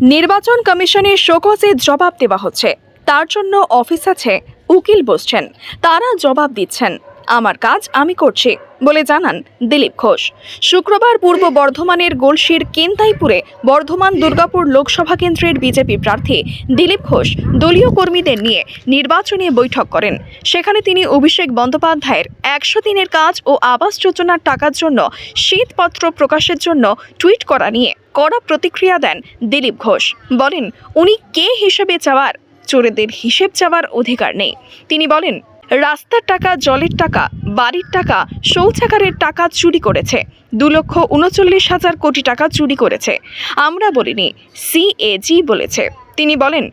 নির্বাচন কমিশনের শোকজে জবাব দেওয়া হচ্ছে। তার জন্য অফিস আছে, উকিল বসছেন। তারা জবাব দিচ্ছেন। আমার কাজ আমি করছি, বলে জানান দিলীপ ঘোষ। শুক্রবার পূর্ব বর্ধমানের গোলশির কেন্তাইপুরে বর্ধমান দুর্গাপুর লোকসভা কেন্দ্রের বিজেপি প্রার্থী দিলীপ ঘোষ দলীয় কর্মীদের নিয়ে নির্বাচনী বৈঠক করেন। সেখানে তিনি অভিষেক বন্দ্যোপাধ্যায়ের একশো দিনের কাজ ও আবাস যোজনার টাকার জন্য শীতপত্র প্রকাশের জন্য টুইট করা নিয়ে কড়া প্রতিক্রিয়া দেন দিলীপ ঘোষ। বলেন, উনি কে হিসেবে চাওয়ার? চোরেদের হিসেব চাওয়ার অধিকার নেই। তিনি বলেন রাস্তার টাকা, জলের টাকা, বাড়ির টাকা, শৌচাগারের টাকা চুরি করেছে। দু লক্ষ উনচল্লিশ হাজার কোটি টাকা চুরি করেছে। আমরা বলিনি সিএজি বলেছে। তিনি বলেন,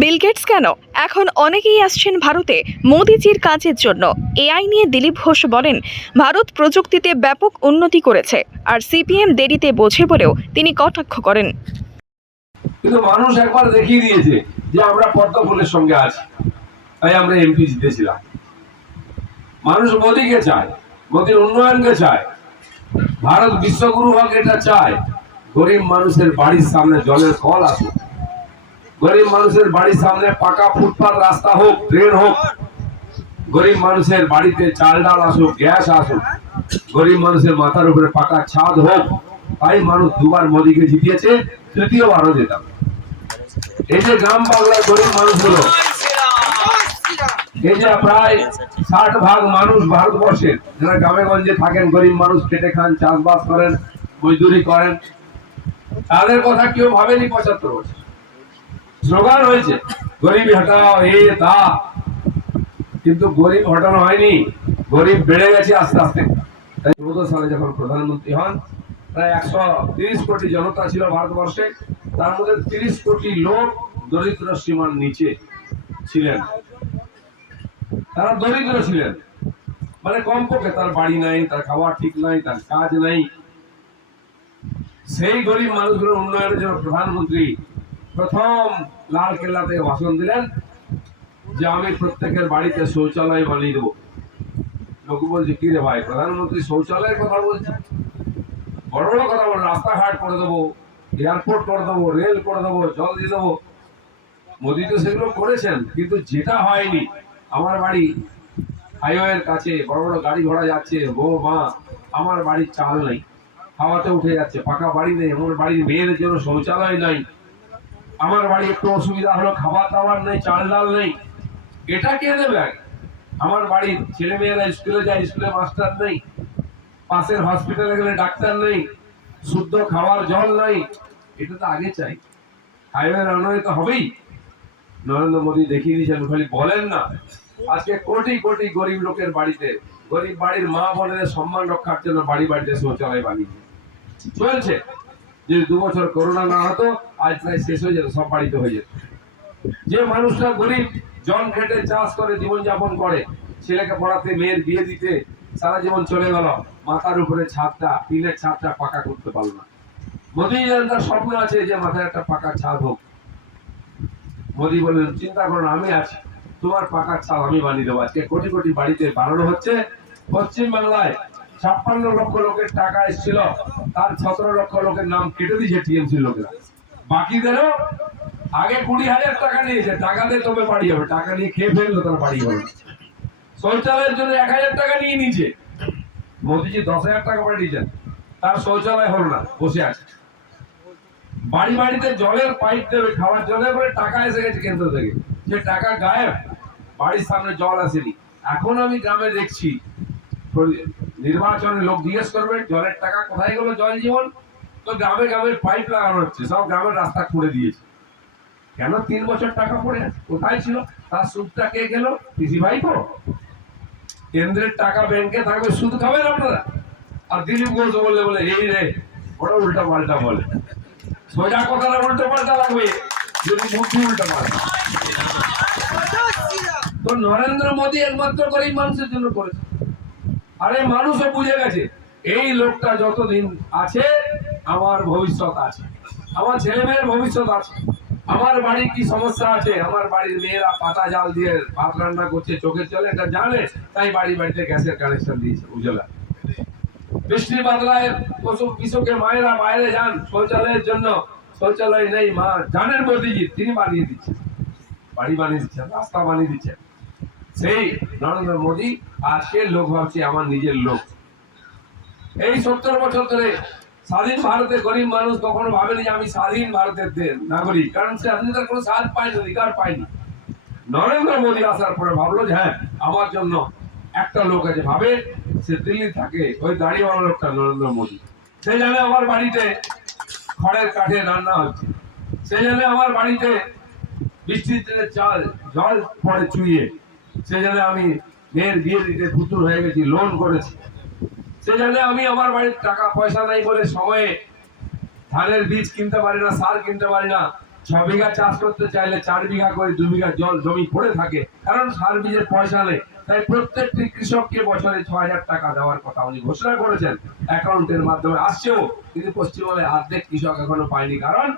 বিল গেটস কেন? এখন অনেকেই আসছেন ভারতে মোদিজির কাজের জন্য। এআই নিয়ে দিলীপ ঘোষ বলেন, ভারত প্রযুক্তিতে ব্যাপক উন্নতি করেছে, আর সিপিএম দেরিতে বোঝে বলেও তিনি কটাক্ষ করেন। কিন্তু মানুষ একবার দেখিয়ে দিয়েছে যে আমরা পদ্ম ফুলের সঙ্গে আছি। তাই আমরা এমপি জিতেছিলাম। মানুষ মোদীকে চায় মোদীর উন্নয়নকে চায়। ভারত বিশ্বগুরু হোক এটা চায়, গরিব মানুষের বাড়ির সামনে জলের কল আসুক। গরিব মানুষের বাড়ির সামনে পাকা ফুটপাত রাস্তা হোক, ট্রেন হোক, গরিব মানুষের বাড়িতে চাল ডাল আসুক, গ্যাস আসুক, গরিব মানুষের মাথার উপরে পাকা ছাদ হোক, তাই মানুষ দুবার মোদীকে জিতিয়েছে, তৃতীয়বারও যেতাম এই যে গ্রাম বাংলার গরিব মানুষগুলো যে প্রায় ষাট ভাগ মানুষ ভারতবর্ষের। যারা গ্রামে গঞ্জে থাকেন, গরিব মানুষ খেটে খান, চাষবাস করেন, মজদুরি করেন, তাদের কথা কেউ ভাবেনি পঁচাত্তর বছর। স্লোগান হয়েছে, গরিবী হটাও, এ, তা। কিন্তু গরিব হটানো হয়নি। গরিব বেড়ে গেছে আস্তে আস্তে। তাই চৌদ্দ সালে যখন প্রধানমন্ত্রী হন, প্রায় একশো তিরিশ কোটি জনতা ছিল ভারতবর্ষে। তার মধ্যে তিরিশ কোটি লোক দরিদ্র সীমার নিচে ছিলেন। তারা দরিদ্র ছিলেন। মানে কমপক্ষে তার বাড়ি নাই, তার খাবার ঠিক নাই, তার কাজ নাই। সেই গরিব মানুষগুলোর উন্নয়নের জন্য প্রধানমন্ত্রী প্রথম লাল কেল্লা থেকে ভাষণ দিলেন যে, আমি প্রত্যেকের বাড়িতে শৌচালয় বানিয়ে দেবো। লোক বলছে, কি রে ভাই, প্রধানমন্ত্রী শৌচালয়ের কথা বলছে? বড় বড় কথা বল, রাস্তাঘাট করে দেবো, এয়ারপোর্ট করে দেবো, রেল করে দেবো, জল দিয়ে দেবো। মোদি তো সেগুলো করেছেন, কিন্তু যেটা হয়নি আমার বাড়ি হাইওয়ের কাছে, বড় বড় গাড়ি ঘোড়া যাচ্ছে। বউ মা, আমার বাড়ির চাল নেই। হাওয়াতে উঠে যাচ্ছে, পাকা বাড়ি নেই, আমার বাড়ির মেয়েদের জন্য শৌচালয় নাই। আমার বাড়ি একটু অসুবিধা হলো, খাবার দাবার নেই, চাল ডাল নেই। এটা কে দেবে? আমার বাড়ির ছেলে মেয়েরা স্কুলে যায়, স্কুলে মাস্টার নেই। পাশের হসপিটালে গেলে ডাক্তার নেই। শুদ্ধ খাবার জল নাই। এটা তো আগে চাই। হাইওয়ে রানওয়ে তো হবেই। নরেন্দ্র মোদী দেখিয়ে দিয়েছেন, খালি বলেন না। আজকে কোটি কোটি গরিব লোকের বাড়িতে, গরিব বাড়ির মা বোনের সম্মান রক্ষার জন্য বাড়ি বাড়িতে শৌচালয় বানিয়েছে চলছে। যদি দু বছর করোনা না হতো, আজ প্রায় শেষ হয়ে যেত, সব বাড়িতে হয়ে যেত। যে মানুষটা গরিব, জন খেটে চাষ করে জীবনযাপন করে, ছেলেকে পড়াতে, মেয়ের বিয়ে দিতে, সারা জীবন চলে গেল, মাথার উপরে ছাদটা, টিনের ছাদটা পাকা করতে পারল না। মোদী তার স্বপ্ন আছে যে মাথায় একটা পাকা ছাদ হোক মোদী বললেন চিন্তা করো আমি আছি। তোমার পাকার ছাদ আমি বানিয়ে দেবো। আজকে কোটি কোটি বাড়িতে বানানো হচ্ছে। পশ্চিম বাংলায় ছাপ্পান্ন লক্ষ লোকের টাকা এসেছিল। তার সতেরো লক্ষ লোকের নাম কেটে দিয়েছে টিএমসি লোকেরা। বাকিদেরও আগে কুড়ি হাজার টাকা নিয়েছে। টাকা দিয়ে তবে বাড়ি হবে। টাকা নিয়ে খেয়ে ফেলল তারা বাড়ি হবে। শৌচালয়ের জন্য এক হাজার টাকা নিয়ে নিয়েছে। মোদিজি দশ হাজার টাকা পাঠিয়েছেন। তার শৌচালয় হলো না। বসে আছে। বাড়ি বাড়িতে জলের পাইপ দেবে খাওয়ার জলের পরে টাকা এসে গেছে কেন্দ্র থেকে। যে টাকা গায়েব, বাড়ির সামনে জল আসেনি। এখন আমি গ্রামে দেখছি নির্বাচনে লোক জিজ্ঞেস করবে, জলের টাকা কোথায় গেলো জল জীবন? তো গ্রামে গ্রামে পাইপ লাগানো হচ্ছে, সব গ্রামের রাস্তা খুঁড়ে দিয়েছে। কেন তিন বছর টাকা পড়ে কোথায় ছিল? তার সুদটা কে গেল? পিসি ভাই তো। কেন্দ্রের টাকা ব্যাংকে থাকবে, সুদ খাবেন আপনারা। আর দিলীপ ঘোষ বললে বলে, এই রে বড় উল্টা পাল্টা বলে। সোজা কথাটা উল্টো পাল্টা লাগবে। যদি বুদ্ধি উল্টো পাল্টা। তো নরেন্দ্র মোদী একমাত্র গরিব মানুষের জন্য করেছে। আরে মানুষও বুঝে গেছে, এই লোকটা যতদিন আছে, আমার ভবিষ্যৎ আছে। আমার ছেলে মেয়ের ভবিষ্যৎ আছে। আমার বাড়ির কি সমস্যা আছে? আমার বাড়ির মেয়েরা পাতা জাল দিয়ে ভাত রান্না করছে, চোখের চলে এটা জানে তাই বাড়ি বাড়িতে গ্যাসের কানেকশন দিয়েছে উজ্জ্বলা বৃষ্টি বাদলায় পশু কৃষকের মায়েরা বাইরে যান শৌচালয়ের জন্য। শৌচালয় নেই মা। জানেন মোদিজি, তিনি বানিয়ে দিচ্ছেন। বাড়ি বানিয়ে দিচ্ছেন, রাস্তা বানিয়ে দিচ্ছেন। সেই নরেন্দ্র মোদী আজকে লোক ভাবছে আমার নিজের লোক। এই সত্তর বছর ধরে স্বাধীন ভারতে গরিব মানুষ কখনো ভাবেনি যে আমি স্বাধীন ভারতের নাগরিক। কারণ সে স্বাধীনতার কোনো স্বাদ পায়নি, অধিকার পায়নি। নরেন্দ্র মোদী আসার পরে ভাবলো যে হ্যাঁ আমার জন্য একটা লোক আছে, ভাবে সে দিল্লি থাকে, ওই দাঁড়িয়েওয়ালা লোকটা নরেন্দ্র মোদী। সে জানে আমার বাড়িতে খড়ের কাঠে রান্না হচ্ছে। সে জানে আমার বাড়িতে বৃষ্টির দিনে চাল, জল পড়ে চুইয়ে। সে জানে আমি মেয়ের বিয়ে দিতে পুতুল হয়ে গেছি লোন করেছি। সে জানে আমি আমার বাড়ির টাকা পয়সা নাই বলে সময়ে ধানের বীজ কিনতে পারি না, সার কিনতে পারি না। ছ বিঘা চাষ করতে চাইলে চার বিঘা করে দু বিঘা জল জমি পড়ে থাকে, কারণ সার বীজের পয়সা নেই। তাই প্রত্যেকটি কৃষককে বছরে ছ হাজার টাকা দেওয়ার কথা উনি ঘোষণা করেছেন। অ্যাকাউন্টের মাধ্যমে আসছেও, কিন্তু পশ্চিমবঙ্গে অর্ধেক কৃষক এখনও পায়নি। কারণ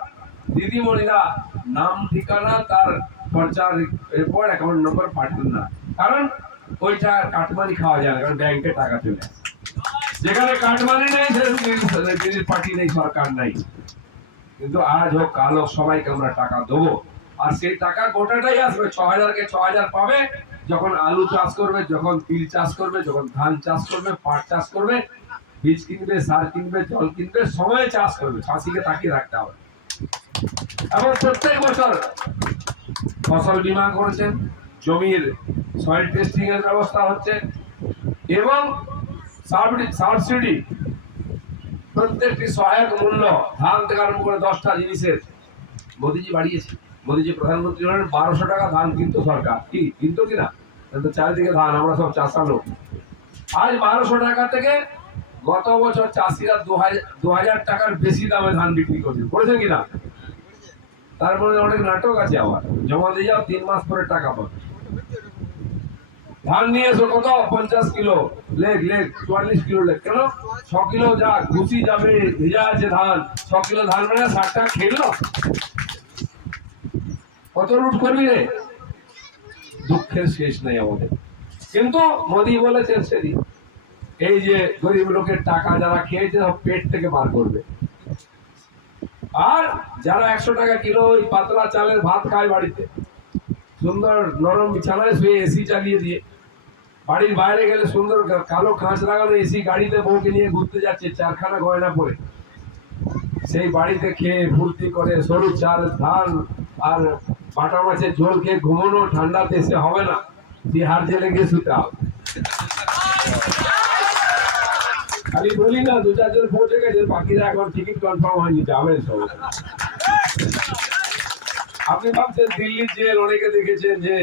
দিদিমণিরা নাম, ঠিকানা তার খরচার এরপর অ্যাকাউন্ট নম্বর পাঠান না। কারণ ওইটা কাটমানি খাওয়া যায় না, কারণ ব্যাংকে টাকা চলে যেখানে কাটমানি নেই, সেখানে পার্টি নেই, সরকার নাই। কিন্তু আজ হোক, কাল হোক, সবাইকে আমরা টাকা দেবো। আর সেই টাকা গোটাটাই আসবে ছ হাজারকে ছ হাজার পাবে। যখন আলু চাষ করবে, যখন তিল চাষ করবে, যখন ধান চাষ করবে, পাট চাষ করবে, বীজ কিনবে, সার কিনবে, জল কিনবে, সময়ে চাষ করবে। চাষিকে তাকিয়ে রাখতে হবে। এবং প্রত্যেক বছর ফসল বীমা করেছেন, জমির সয়েল টেস্টিং এর ব্যবস্থা হচ্ছে এবং সাবসিডি প্রত্যেকটি সহায়ক মূল্য ধান থেকে আরম্ভ করে দশটা জিনিসের মোদিজি বাড়িয়েছে মোদিজি প্রধানমন্ত্রী হলেন, বারোশো টাকা ধান কিনতো সরকার। কি? কিনতো কিনা? কিন্তু চারিদিকে ধান, আমরা সব চাষালো আজ বারোশো টাকা থেকে গত বছর চাষিরা দু হাজার টাকার বেশি দামে ধান বিক্রি করছে। করেছেন কিনা? তারপরে অনেক নাটক আছে আবার জমা দিয়ে যাও, তিন মাস পরে টাকা পাবে। ধান নিয়ে এসো কত পঞ্চাশ কিলো লেগ লেগ চুয়াল্লিশ কিলো লেগ কেন? ছ কিলো যা, ঘুষি যাবে, ভেজা আছে ধান। ছ কিলো ধান মানে ষাট টাকা খেলো কত লুট করবি? রে দুঃখের শেষ নেই আমাদের। কিন্তু মোদি বলেছেন সেদিন, এই যে গরিব লোকের টাকা যারা খেয়েছে, সব পেট থেকে বার করবে। আর যারা একশো টাকা কিলো ওই পাতলা চালের ভাত খায় বাড়িতে, সুন্দর নরম বিছানায় শুয়ে এসি চালিয়ে দিয়ে, বাড়ির বাইরে গেলে সুন্দর কালো কাঁচ লাগানো এসি গাড়িতে বউকে নিয়ে ঘুরতে যাচ্ছে, চারখানা গয়না পরে। সেই বাড়িতে খেয়ে ফুর্তি করে সরু চাল, ধান আর বাটা মাছের ঝোল খেয়ে ঘুমানো ঠান্ডাতে এসে হবে না। বিহার জেলে গিয়ে শুতে হবে। খালি বলি না, দু চারজন পৌঁছে গেছে, বাকিরা এখন টিকিট কনফার্ম হয়নি যাবেন সব। আপনি ভাবছেন দিল্লির জেল, অনেকে দেখেছেন যে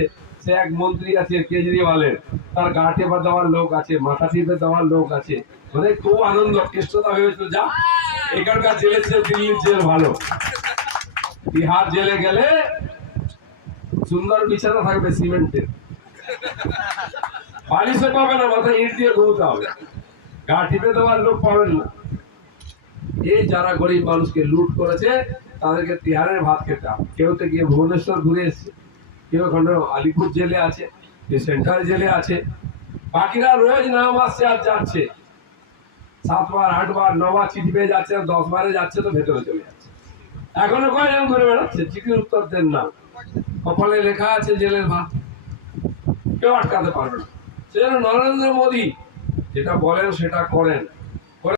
সে এক মন্ত্রী আছে, কেজরিওয়ালের। তার গা টেপা দেওয়ার লোক আছে, মাথা টিপে দেওয়ার লোক আছে। মানে খুব আনন্দ, কেষ্টতা হয়েছিল যা, এখানকার জেলের চেয়ে দিল্লির জেল ভালো। বিহার জেলে গেলে সুন্দর বিছানা থাকবে সিমেন্টের। বালিশে পাবে না, মাথায় ইট দিয়ে ঘুমতে হবে। গা টিপে লোক পাবেন না। এই যারা গরিব মানুষকে লুট করেছে, তাদেরকে তিহারের ভাত খেতে হবে। কেউ তো গিয়ে ভুবনেশ্বর ঘুরে এসছে। কেউ ওখানে আলিপুর জেলে আছে কেউ সেন্ট্রাল জেলে আছে। বাকিরা রোজ নাম আসছে আর যাচ্ছে। সাতবার, আটবার নবার চিঠি পেয়ে যাচ্ছে আর দশবারে যাচ্ছে তো ভেতরে চলে যাচ্ছে। এখনও কয়জন ঘুরে বেড়াচ্ছে? চিঠির উত্তর দেন না। কপালে লেখা আছে জেলের ভাত। কেউ আটকাতে পারবে না। সেজন্য নরেন্দ্র মোদী যেটা বলেন সেটা করেন।